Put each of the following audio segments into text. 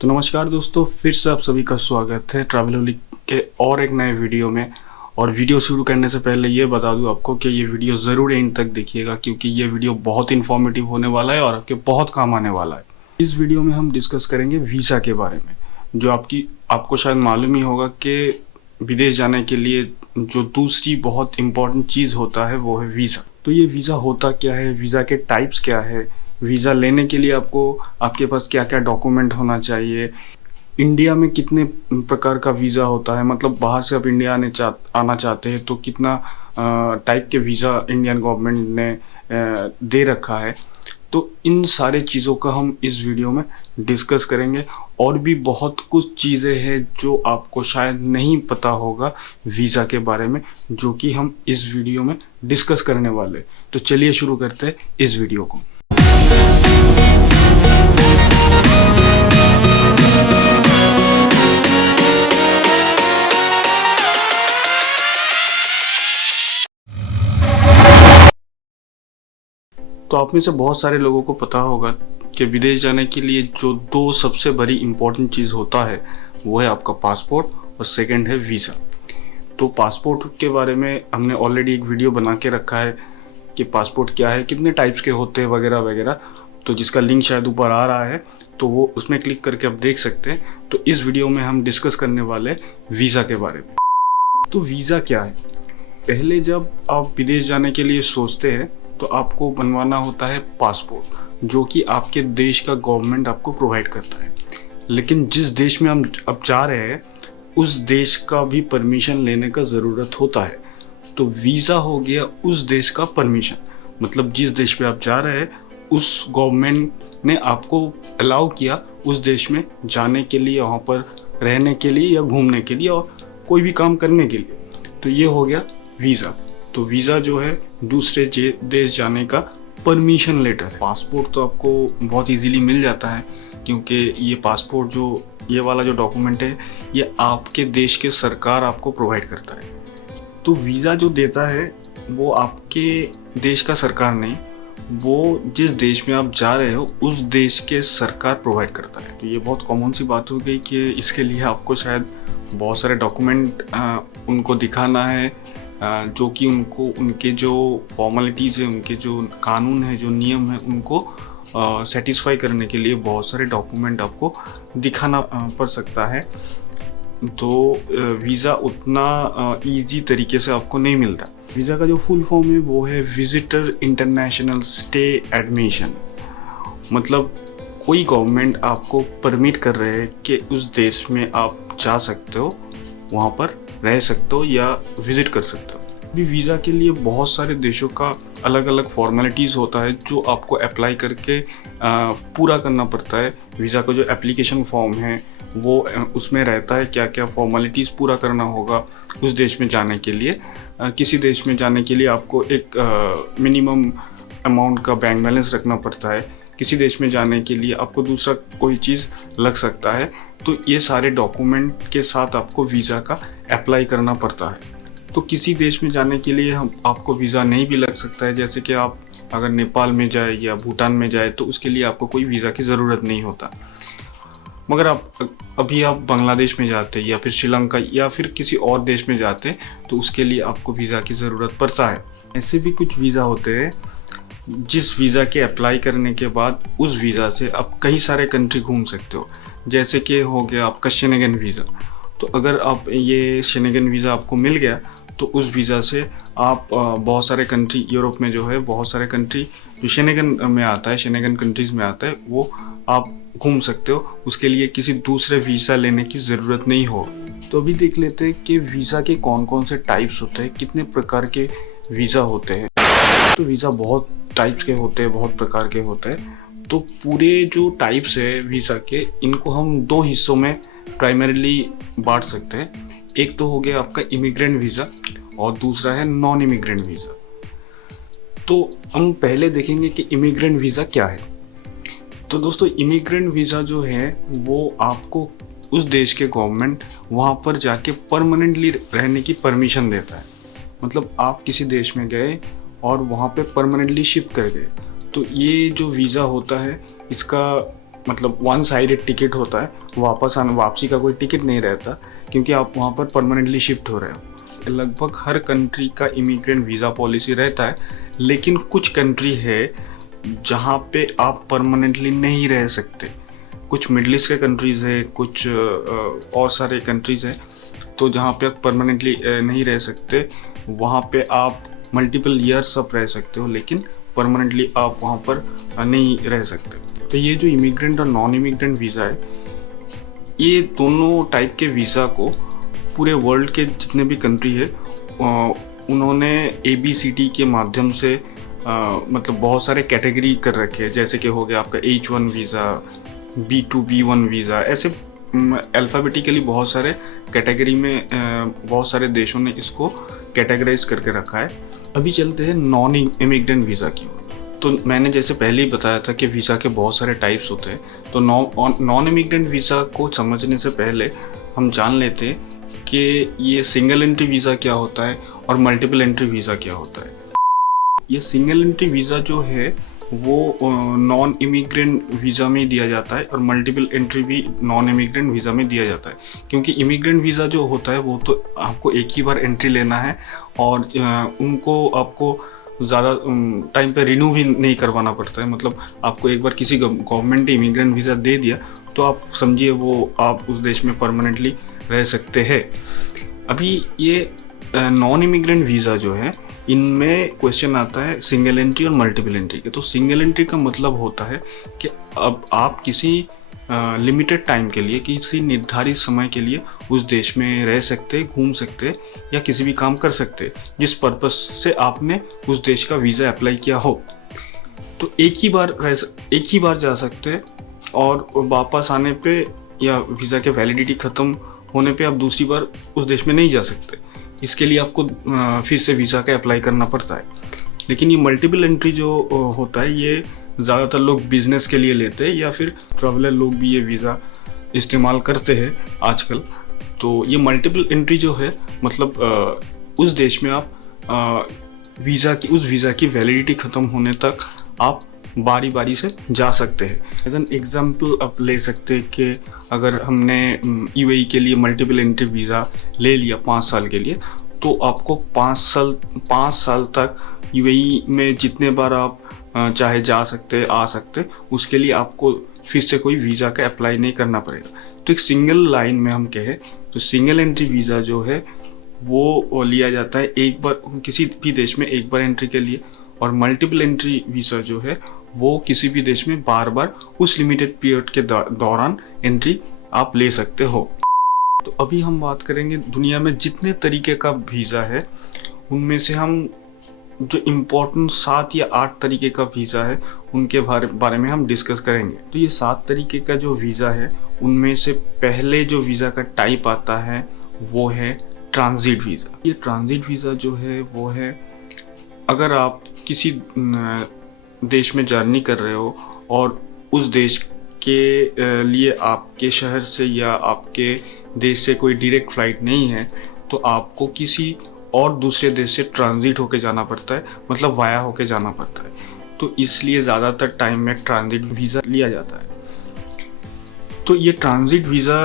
तो नमस्कार दोस्तों, फिर से आप सभी का स्वागत है ट्रैवलोलिक के और एक नए वीडियो में। और वीडियो शुरू करने से पहले ये बता दूं आपको कि ये वीडियो ज़रूर एंड तक देखिएगा, क्योंकि ये वीडियो बहुत इन्फॉर्मेटिव होने वाला है और आपके बहुत काम आने वाला है। इस वीडियो में हम डिस्कस करेंगे वीज़ा के बारे में, जो आपको शायद मालूम ही होगा कि विदेश जाने के लिए जो दूसरी बहुत इम्पॉर्टेंट चीज़ होता है वो है वीज़ा। तो ये वीज़ा होता क्या है, वीज़ा के टाइप्स क्या है, वीज़ा लेने के लिए आपके पास क्या क्या डॉक्यूमेंट होना चाहिए, इंडिया में कितने प्रकार का वीज़ा होता है, मतलब बाहर से आप इंडिया आना चाहते हैं तो कितना टाइप के वीज़ा इंडियन गवर्नमेंट ने दे रखा है। तो इन सारे चीज़ों का हम इस वीडियो में डिस्कस करेंगे। और भी बहुत कुछ चीज़ें हैं जो आपको शायद नहीं पता होगा वीज़ा के बारे में, जो कि हम इस वीडियो में डिस्कस करने वाले। तो चलिए शुरू करते हैं इस वीडियो को। तो आप में से बहुत सारे लोगों को पता होगा कि विदेश जाने के लिए जो दो सबसे बड़ी इम्पोर्टेंट चीज़ होता है वो है आपका पासपोर्ट और सेकंड है वीज़ा। तो पासपोर्ट के बारे में हमने ऑलरेडी एक वीडियो बना के रखा है कि पासपोर्ट क्या है, कितने टाइप्स के होते हैं वगैरह वगैरह, तो जिसका लिंक शायद ऊपर आ रहा है, तो वो उसमें क्लिक करके आप देख सकते हैं। तो इस वीडियो में हम डिस्कस करने वाले वीज़ा के बारे में। तो वीज़ा क्या है? पहले जब आप विदेश जाने के लिए सोचते हैं तो आपको बनवाना होता है पासपोर्ट, जो कि आपके देश का गवर्नमेंट आपको प्रोवाइड करता है। लेकिन जिस देश में हम अब जा रहे हैं उस देश का भी परमिशन लेने का ज़रूरत होता है। तो वीज़ा हो गया उस देश का परमिशन, मतलब जिस देश पे आप जा रहे हैं उस गवर्नमेंट ने आपको अलाउ किया उस देश में जाने के लिए, वहाँ पर रहने के लिए या घूमने के लिए और कोई भी काम करने के लिए। तो ये हो गया वीज़ा। तो वीज़ा जो है दूसरे देश जाने का परमिशन लेटर है। पासपोर्ट तो आपको बहुत इजीली मिल जाता है, क्योंकि ये पासपोर्ट ये वाला जो डॉक्यूमेंट है ये आपके देश के सरकार आपको प्रोवाइड करता है। तो वीज़ा जो देता है वो आपके देश का सरकार नहीं, वो जिस देश में आप जा रहे हो उस देश के सरकार प्रोवाइड करता है। तो ये बहुत कॉमन सी बात हो गई कि इसके लिए आपको शायद बहुत सारे डॉक्यूमेंट उनको दिखाना है, जो कि उनको उनके जो फॉर्मेलिटीज़ है, उनके जो कानून है, जो नियम है, उनको सेटिस्फाई करने के लिए बहुत सारे डॉक्यूमेंट आपको दिखाना पड़ सकता है। तो वीज़ा उतना इजी तरीके से आपको नहीं मिलता। वीज़ा का जो फुल फॉर्म है वो है विजिटर इंटरनेशनल स्टे एडमिशन। मतलब कोई गवर्नमेंट आपको परमिट कर रहे हैं कि उस देश में आप जा सकते हो, वहाँ पर रह सकते हो या विज़िट कर सकते हो। भी वीज़ा के लिए बहुत सारे देशों का अलग अलग फॉर्मेलिटीज़ होता है जो आपको अप्लाई करके पूरा करना पड़ता है। वीज़ा का जो एप्लीकेशन फॉर्म है वो उसमें रहता है क्या क्या फॉर्मेलिटीज़ पूरा करना होगा उस देश में जाने के लिए। किसी देश में जाने के लिए आपको एक मिनिमम अमाउंट का बैंक बैलेंस रखना पड़ता है, किसी देश में जाने के लिए आपको दूसरा कोई चीज़ लग सकता है। तो ये सारे डॉक्यूमेंट के साथ आपको वीज़ा का अप्लाई करना पड़ता है। तो किसी देश में जाने के लिए आपको वीज़ा नहीं भी लग सकता है, जैसे कि आप अगर नेपाल में जाए या भूटान में जाए तो उसके लिए आपको कोई वीज़ा की ज़रूरत नहीं होता। मगर आप बांग्लादेश में जाते या फिर श्रीलंका या फिर किसी और देश में जाते तो उसके लिए आपको वीज़ा की ज़रूरत पड़ता है। ऐसे भी कुछ वीज़ा होते हैं जिस वीज़ा के अप्लाई करने के बाद उस वीज़ा से आप कई सारे कंट्री घूम सकते हो। जैसे कि हो गया आपका शेंगेन वीज़ा। तो अगर आप ये शेंगेन वीज़ा आपको मिल गया तो उस वीज़ा से आप बहुत सारे कंट्री, यूरोप में जो है बहुत सारे कंट्री जो शेंगेन में आता है, शेंगेन कंट्रीज़ में आता है, वो आप घूम सकते हो। उसके लिए किसी दूसरे वीज़ा लेने की ज़रूरत नहीं हो। तो अभी देख लेते हैं कि वीज़ा के कौन कौन से टाइप्स होते हैं, कितने प्रकार के वीज़ा होते हैं। तो वीज़ा बहुत टाइप्स के होते हैं, बहुत प्रकार के होते हैं। तो पूरे जो टाइप्स है वीज़ा के, इनको हम दो हिस्सों में प्राइमरीली बांट सकते हैं। एक तो हो गया आपका इमिग्रेंट वीज़ा और दूसरा है नॉन इमिग्रेंट वीज़ा। तो हम पहले देखेंगे कि इमिग्रेंट वीज़ा क्या है। तो दोस्तों इमिग्रेंट वीज़ा जो है वो आपको उस देश के गवर्नमेंट वहाँ पर जाके परमानेंटली रहने की परमिशन देता है। मतलब आप किसी देश में गए और वहाँ पे परमानेंटली शिफ्ट कर गए, तो ये जो वीज़ा होता है इसका मतलब वन साइडेड टिकट होता है, वापसी का कोई टिकट नहीं रहता, क्योंकि आप वहाँ पर परमानेंटली शिफ्ट हो रहे हो। लगभग हर कंट्री का इमिग्रेंट वीज़ा पॉलिसी रहता है, लेकिन कुछ कंट्री है जहाँ पे आप परमानेंटली नहीं रह सकते। कुछ मिडल ईस्ट के कंट्रीज़ है, कुछ और सारे कंट्रीज़ है, तो जहाँ पे आप परमानेंटली नहीं रह सकते, वहाँ पे आप मल्टीपल ईयर्स आप रह सकते हो, लेकिन परमानेंटली आप वहाँ पर नहीं रह सकते। तो ये जो इमिग्रेंट और नॉन इमिग्रेंट वीज़ा है, ये दोनों टाइप के वीज़ा को पूरे वर्ल्ड के जितने भी कंट्री है उन्होंने ABCD के माध्यम से मतलब बहुत सारे कैटेगरी कर रखे हैं। जैसे कि हो गया आपका H1 visa, B2 B1 visa, ऐसे अल्फ़ाबेटिकली बहुत सारे कैटेगरी में बहुत सारे देशों ने इसको कैटेगराइज करके रखा है। अभी चलते हैं नॉन इमिग्रेंट वीज़ा की ओर। तो मैंने जैसे पहले ही बताया था कि वीज़ा के बहुत सारे टाइप्स होते हैं। तो नॉन इमिग्रेंट वीज़ा को समझने से पहले हम जान लेते हैं कि ये सिंगल एंट्री वीज़ा क्या होता है और मल्टीपल एंट्री वीज़ा क्या होता है। ये सिंगल एंट्री वीज़ा जो है वो नॉन इमिग्रेंट वीज़ा में दिया जाता है और मल्टीपल एंट्री भी नॉन इमिग्रेंट वीज़ा में दिया जाता है। क्योंकि इमिग्रेंट वीज़ा जो होता है वो तो आपको एक ही बार एंट्री लेना है और उनको आपको ज़्यादा टाइम पे रिन्यू भी नहीं करवाना पड़ता है। मतलब आपको एक बार किसी गवर्नमेंट ने इमिग्रेंट वीज़ा दे दिया तो आप समझिए वो आप उस देश में परमानेंटली रह सकते हैं। अभी ये नॉन इमिग्रेंट वीज़ा जो है, इनमें क्वेश्चन आता है सिंगल एंट्री और मल्टीपल एंट्री के। तो सिंगल एंट्री का मतलब होता है कि अब आप किसी लिमिटेड टाइम के लिए, किसी निर्धारित समय के लिए उस देश में रह सकते, घूम सकते या किसी भी काम कर सकते जिस पर्पस से आपने उस देश का वीज़ा अप्लाई किया हो। तो एक ही बार जा सकते और वापस आने पे या वीज़ा के वैलिडिटी ख़त्म होने पे आप दूसरी बार उस देश में नहीं जा सकते। इसके लिए आपको फिर से वीज़ा का अप्लाई करना पड़ता है। लेकिन ये मल्टीपल एंट्री जो होता है, ये ज़्यादातर लोग बिज़नेस के लिए लेते हैं या फिर ट्रैवलर लोग भी ये वीज़ा इस्तेमाल करते हैं आजकल। तो ये मल्टीपल एंट्री जो है, मतलब उस देश में आप उस वीज़ा की वैलिडिटी ख़त्म होने तक आप बारी बारी से जा सकते हैं। एज एन एग्जाम्पल आप ले सकते हैं कि अगर हमने UAE के लिए मल्टीपल एंट्री वीज़ा ले लिया 5 साल के लिए, तो आपको 5 साल तक UAE में जितने बार आप चाहे जा सकते आ सकते, उसके लिए आपको फिर से कोई वीज़ा का अप्लाई नहीं करना पड़ेगा। तो एक सिंगल लाइन में हम कहें तो सिंगल एंट्री वीज़ा जो है वो लिया जाता है एक बार किसी भी देश में एक बार एंट्री के लिए, और मल्टीपल एंट्री वीज़ा जो है वो किसी भी देश में बार बार उस लिमिटेड पीरियड के दौरान एंट्री आप ले सकते हो। तो अभी हम बात करेंगे दुनिया में जितने तरीके का वीज़ा है उनमें से हम जो इम्पोर्टेंट 7 या 8 तरीके का वीज़ा है उनके बारे में हम डिस्कस करेंगे। तो ये 7 तरीके का जो वीज़ा है उनमें से पहले जो वीज़ा का टाइप आता है वो है ट्रांजिट वीज़ा। ये ट्रांजिट वीज़ा जो है वो है, अगर आप किसी देश में जर्नी कर रहे हो और उस देश के लिए आपके शहर से या आपके देश से कोई डायरेक्ट फ़्लाइट नहीं है, तो आपको किसी और दूसरे देश से ट्रांजिट होके जाना पड़ता है, मतलब वाया होके जाना पड़ता है। तो इसलिए ज़्यादातर टाइम में ट्रांजिट वीज़ा लिया जाता है। तो ये ट्रांजिट वीज़ा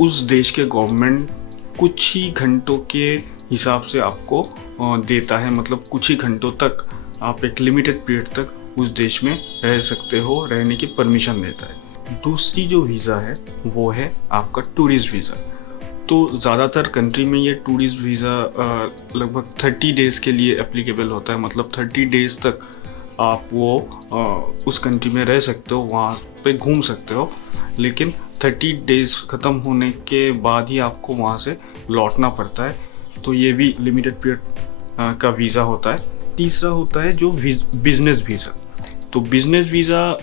उस देश के गवर्नमेंट कुछ ही घंटों के हिसाब से आपको देता है, मतलब कुछ ही घंटों तक आप एक लिमिटेड पीरियड तक उस देश में रह सकते हो, रहने की परमिशन देता है। दूसरी जो वीज़ा है वो है आपका टूरिस्ट वीज़ा। तो ज़्यादातर कंट्री में ये टूरिस्ट वीज़ा लगभग 30 डेज़ के लिए एप्लीकेबल होता है, मतलब 30 डेज़ तक आप वो उस कंट्री में रह सकते हो, वहाँ पे घूम सकते हो, लेकिन 30 डेज़ ख़त्म होने के बाद ही आपको वहाँ से लौटना पड़ता है। तो ये भी लिमिटेड पीरियड का वीज़ा होता है। तीसरा होता है जो बिज़नेस वीज़ा। तो बिज़नेस वीज़ा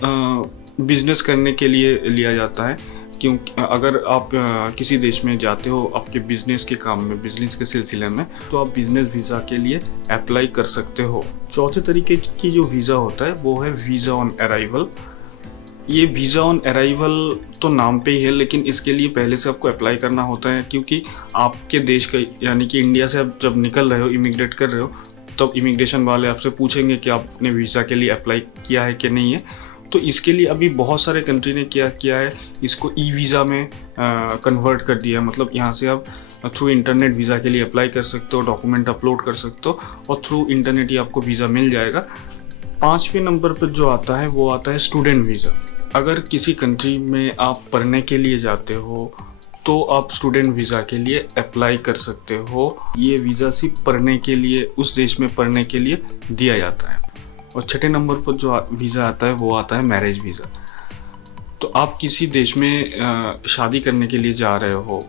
बिज़नेस करने के लिए लिया जाता है, क्योंकि अगर आप किसी देश में जाते हो आपके बिज़नेस के काम में, बिज़नेस के सिलसिले में, तो आप बिज़नेस वीज़ा के लिए अप्लाई कर सकते हो। चौथे तरीके की जो वीज़ा होता है वो है वीज़ा ऑन अराइवल। ये वीज़ा ऑन अराइवल तो नाम पे ही है, लेकिन इसके लिए पहले से आपको अप्लाई करना होता है, क्योंकि आपके देश का यानी कि इंडिया से आप जब निकल रहे हो, इमिग्रेट कर रहे हो, तब इमिग्रेशन वाले आपसे पूछेंगे कि आपने वीज़ा के लिए अप्लाई किया है कि नहीं है। तो इसके लिए अभी बहुत सारे कंट्री ने क्या किया है, इसको ई वीज़ा में कन्वर्ट कर दिया है। मतलब यहाँ से आप थ्रू इंटरनेट वीज़ा के लिए अप्लाई कर सकते हो, डॉक्यूमेंट अपलोड कर सकते हो और थ्रू इंटरनेट ही आपको वीज़ा मिल जाएगा। 5वें नंबर पर जो आता है वो आता है स्टूडेंट वीज़ा। अगर किसी कंट्री में आप पढ़ने के लिए जाते हो तो आप स्टूडेंट वीज़ा के लिए अप्लाई कर सकते हो। ये वीज़ा सिर्फ पढ़ने के लिए, उस देश में पढ़ने के लिए दिया जाता है। और 6ठे नंबर पर जो वीज़ा आता है वो आता है मैरिज वीज़ा। तो आप किसी देश में शादी करने के लिए जा रहे हो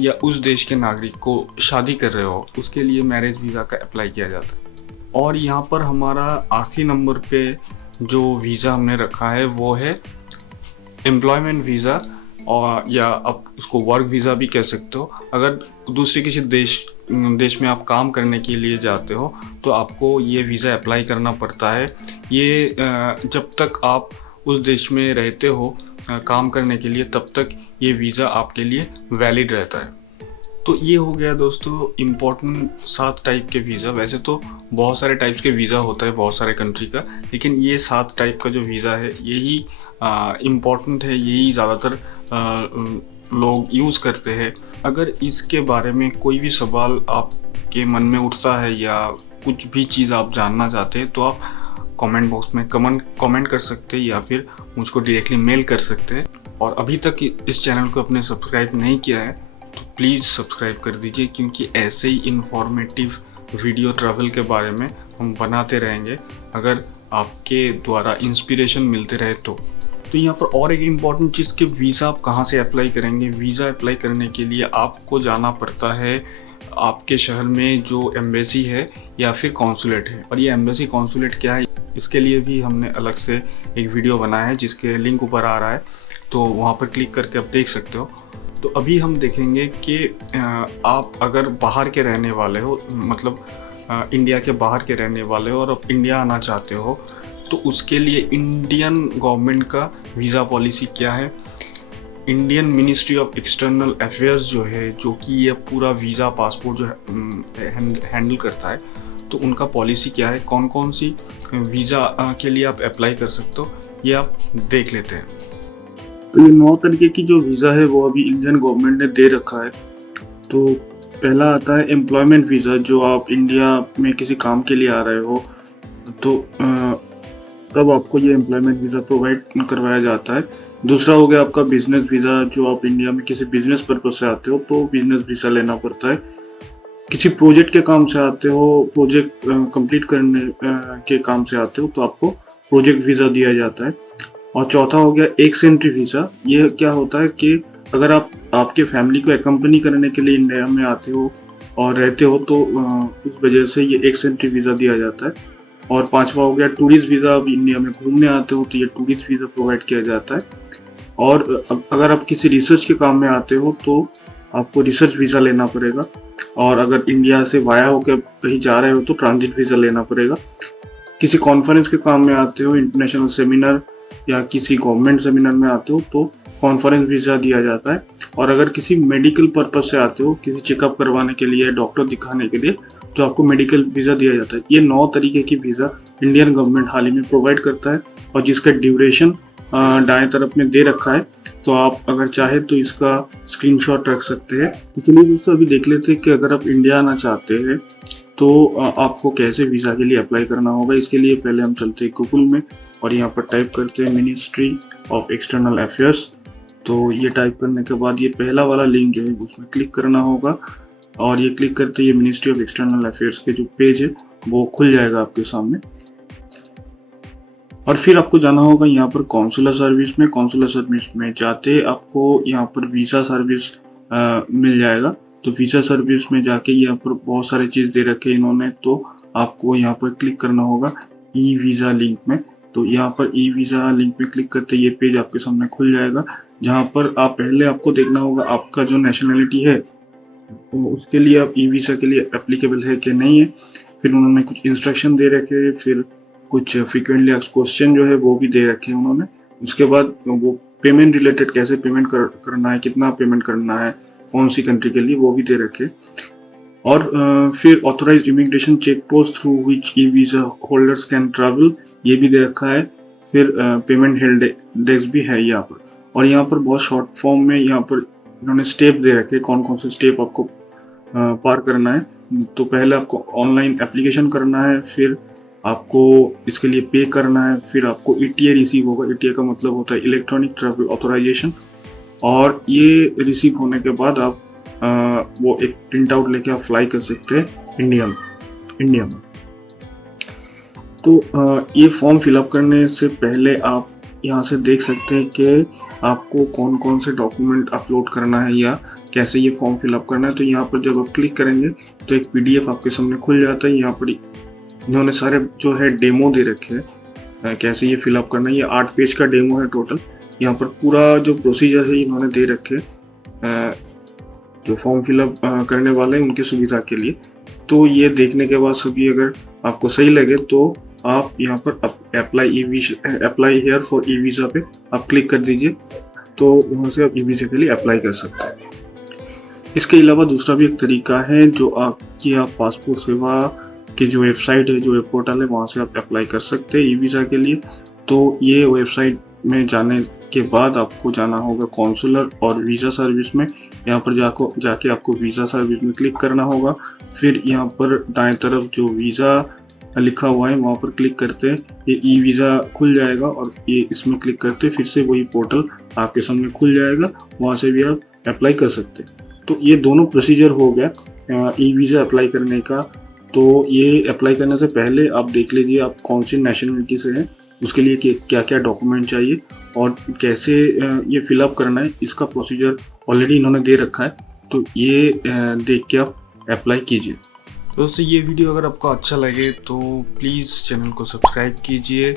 या उस देश के नागरिक को शादी कर रहे हो, उसके लिए मैरिज वीज़ा का अप्लाई किया जाता है। और यहाँ पर हमारा आखिरी नंबर पे जो वीज़ा हमने रखा है वो है एम्प्लॉयमेंट वीज़ा, और या आप उसको वर्क वीज़ा भी कह सकते हो। अगर दूसरे किसी देश में आप काम करने के लिए जाते हो तो आपको ये वीज़ा अप्लाई करना पड़ता है। ये जब तक आप उस देश में रहते हो काम करने के लिए, तब तक ये वीज़ा आपके लिए वैलिड रहता है। तो ये हो गया दोस्तों इम्पोर्टेंट 7 टाइप के वीज़ा। वैसे तो बहुत सारे टाइप्स के वीज़ा होता है बहुत सारे कंट्री का, लेकिन ये 7 टाइप का जो वीज़ा है यही इम्पोर्टेंट है, यही ज़्यादातर लोग यूज़ करते हैं। अगर इसके बारे में कोई भी सवाल आपके मन में उठता है या कुछ भी चीज़ आप जानना चाहते हैं तो आप कमेंट बॉक्स में कमेंट कर सकते हैं या फिर मुझको डायरेक्टली मेल कर सकते हैं। और अभी तक इस चैनल को आपने सब्सक्राइब नहीं किया है तो प्लीज़ सब्सक्राइब कर दीजिए, क्योंकि ऐसे ही इंफॉर्मेटिव वीडियो ट्रैवल के बारे में हम बनाते रहेंगे अगर आपके द्वारा इंस्पिरेशन मिलते रहे तो। यहाँ पर और एक इम्पॉर्टेंट चीज़ कि वीज़ा आप कहाँ से अप्लाई करेंगे। वीज़ा अप्लाई करने के लिए आपको जाना पड़ता है आपके शहर में जो एम्बेसी है या फिर कॉन्सुलेट है। और ये एम्बेसी कॉन्सुलेट क्या है, इसके लिए भी हमने अलग से एक वीडियो बनाया है जिसके लिंक ऊपर आ रहा है, तो वहाँ पर क्लिक करके आप देख सकते हो। तो अभी हम देखेंगे कि आप अगर बाहर के रहने वाले हो, मतलब इंडिया के बाहर के रहने वाले हो और आप इंडिया आना चाहते हो तो उसके लिए इंडियन गवर्नमेंट का वीज़ा पॉलिसी क्या है। Indian ministry of external affairs जो है, जो कि ये पूरा वीज़ा पासपोर्ट जो है हैंडल करता है, तो उनका पॉलिसी क्या है, कौन कौन सी वीज़ा के लिए आप अप्लाई कर सकते हो, ये आप देख लेते हैं। तो ये 9 तरीके की जो वीज़ा है वो अभी इंडियन गवर्नमेंट ने दे रखा है। तो पहला आता है एम्प्लॉयमेंट वीज़ा, जो आप इंडिया में किसी काम के लिए आ रहे हो तो तब आपको ये एम्प्लॉयमेंट वीज़ा प्रोवाइड करवाया जाता है। दूसरा हो गया आपका बिजनेस वीज़ा, जो आप इंडिया में किसी बिजनेस पर्पज से आते हो तो बिजनेस वीज़ा लेना पड़ता है। किसी प्रोजेक्ट के काम से आते हो, प्रोजेक्ट कंप्लीट करने के काम से आते हो तो आपको प्रोजेक्ट वीज़ा दिया जाता है। और चौथा हो गया एक्स एंट्री वीज़ा। ये क्या होता है कि अगर आप आपके फैमिली को एकम्पनी करने के लिए इंडिया में आते हो और रहते हो तो उस वजह से ये एक्स एंट्री वीज़ा दिया जाता है। और 5वां हो गया टूरिस्ट वीज़ा। आप इंडिया में घूमने आते हो तो ये टूरिस्ट वीज़ा प्रोवाइड किया जाता है। और अगर आप किसी रिसर्च के काम में आते हो तो आपको रिसर्च वीज़ा लेना पड़ेगा। और अगर इंडिया से वाया होकर कहीं जा रहे हो तो ट्रांजिट वीज़ा लेना पड़ेगा। किसी कॉन्फ्रेंस के काम में आते हो, इंटरनेशनल सेमिनार या किसी गवर्नमेंट सेमिनार में आते हो तो कॉन्फ्रेंस वीज़ा दिया जाता है। और अगर किसी मेडिकल पर्पज से आते हो, किसी चेकअप करवाने के लिए, डॉक्टर दिखाने के लिए, तो आपको मेडिकल वीज़ा दिया जाता है। ये 9 तरीके की वीज़ा इंडियन गवर्नमेंट हाल ही में प्रोवाइड करता है और जिसका ड्यूरेशन दाएं तरफ में दे रखा है, तो आप अगर चाहे तो इसका स्क्रीनशॉट रख सकते हैं। तो चलिए दोस्तों अभी देख लेते हैं कि अगर आप इंडिया आना चाहते हैं तो आपको कैसे वीज़ा के लिए अप्लाई करना होगा। इसके लिए पहले हम चलते हैं गूगल में और यहाँ पर टाइप करते हैं मिनिस्ट्री ऑफ एक्सटर्नल अफेयर्स। तो ये टाइप करने के बाद ये पहला वाला लिंक जो है उसमें क्लिक करना होगा और ये क्लिक करते ये मिनिस्ट्री ऑफ एक्सटर्नल अफेयर्स के जो पेज है वो खुल जाएगा आपके सामने। और फिर आपको जाना होगा यहाँ पर कॉन्सुलर सर्विस में। कॉन्सुलर सर्विस में जाते आपको यहाँ पर वीज़ा सर्विस मिल जाएगा। तो वीज़ा सर्विस में जाके यहाँ पर बहुत सारी चीज़ दे रखे इन्होंने, तो आपको यहाँ पर क्लिक करना होगा ई वीज़ा लिंक में। तो यहाँ पर ई वीज़ा लिंक में क्लिक करते ये पेज आपके सामने खुल जाएगा, जहाँ पर आपको देखना होगा आपका जो नेशनलिटी है तो उसके लिए आप ई वीज़ा के लिए एप्लीकेबल है कि नहीं है। फिर उन्होंने कुछ इंस्ट्रक्शन दे रखे हैं, फिर कुछ फ्रीक्वेंटली आस्क्ड क्वेश्चन जो है वो भी दे रखे हैं उन्होंने। उसके बाद वो पेमेंट रिलेटेड कैसे पेमेंट करना है, कितना पेमेंट करना है, कौन सी कंट्री के लिए, वो भी दे रखे। और फिर authorised immigration check post through which e visa holders can travel, ये भी दे रखा है। फिर पेमेंट हेल्प डेस्क भी है यहाँ पर। और यहाँ पर बहुत शॉर्ट फॉर्म में यहाँ पर इन्होंने स्टेप दे रखे, कौन कौन से स्टेप आपको पार करना है। तो पहले आपको ऑनलाइन एप्लीकेशन करना है, फिर आपको इसके लिए पे करना है, फिर आपको ETA रिसीव होगा। ETA का मतलब होता है इलेक्ट्रॉनिक ट्रैवल ऑथराइजेशन। और ये रिसीव होने के बाद आप वो एक प्रिंट आउट लेके आप फ्लाई कर सकते हैं इंडिया में। तो ये फॉर्म फिलअप करने से पहले आप यहाँ से देख सकते हैं कि आपको कौन कौन से डॉक्यूमेंट अपलोड करना है या कैसे ये फॉर्म फिलअप करना है। तो यहाँ पर जब आप क्लिक करेंगे तो एक PDF आपके सामने खुल जाता है। यहाँ पर इन्होंने सारे जो है डेमो दे रखे हैं कैसे ये फिलअप करना है। ये 8 पेज का डेमो है टोटल। यहाँ पर पूरा जो प्रोसीजर है इन्होंने दे रखे जो फॉर्म फिलअप करने वाले हैं उनकी सुविधा के लिए। तो ये देखने के बाद सभी अगर आपको सही लगे तो आप यहाँ पर apply here for e visa पे आप क्लिक कर दीजिए। तो वहाँ से आप ई वीज़ा के लिए अप्लाई कर सकते हैं। इसके अलावा दूसरा भी एक तरीका है जो आप पासपोर्ट सेवा की जो वेबसाइट है, जो वेब पोर्टल है, वहाँ से आप अप्लाई कर सकते हैं ई वीज़ा के लिए। तो ये वेबसाइट में जाने के बाद आपको जाना होगा कॉन्सुलर और वीज़ा सर्विस में। यहाँ पर जाके आपको वीज़ा सर्विस में क्लिक करना होगा। फिर यहाँ पर दाएं तरफ जो वीज़ा लिखा हुआ है वहाँ पर क्लिक करते हैं, ये ई वीज़ा खुल जाएगा और ये इसमें क्लिक करते फिर से वही पोर्टल आपके सामने खुल जाएगा, वहाँ से भी आप अप्लाई कर सकते हैं। तो ये दोनों प्रोसीजर हो गया ई वीज़ा अप्लाई करने का। तो ये अप्लाई करने से पहले आप देख लीजिए आप कौन सी नेशनलिटी से हैं, उसके लिए क्या क्या डॉक्यूमेंट चाहिए और कैसे ये फिलअप करना है, इसका प्रोसीजर ऑलरेडी इन्होंने दे रखा है। तो ये देख के आप अप्लाई कीजिए। दोस्तों ये वीडियो अगर आपको अच्छा लगे तो प्लीज़ चैनल को सब्सक्राइब कीजिए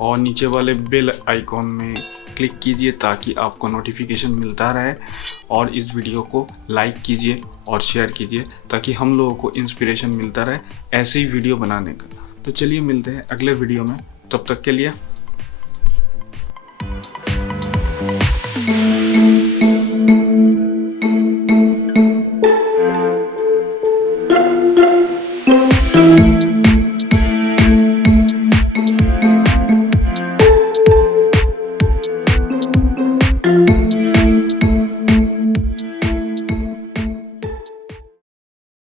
और नीचे वाले बेल आइकॉन में क्लिक कीजिए ताकि आपको नोटिफिकेशन मिलता रहे। और इस वीडियो को लाइक कीजिए और शेयर कीजिए ताकि हम लोगों को इंस्पिरेशन मिलता रहे ऐसे ही वीडियो बनाने का। तो चलिए मिलते हैं अगले वीडियो में, तब तक के लिए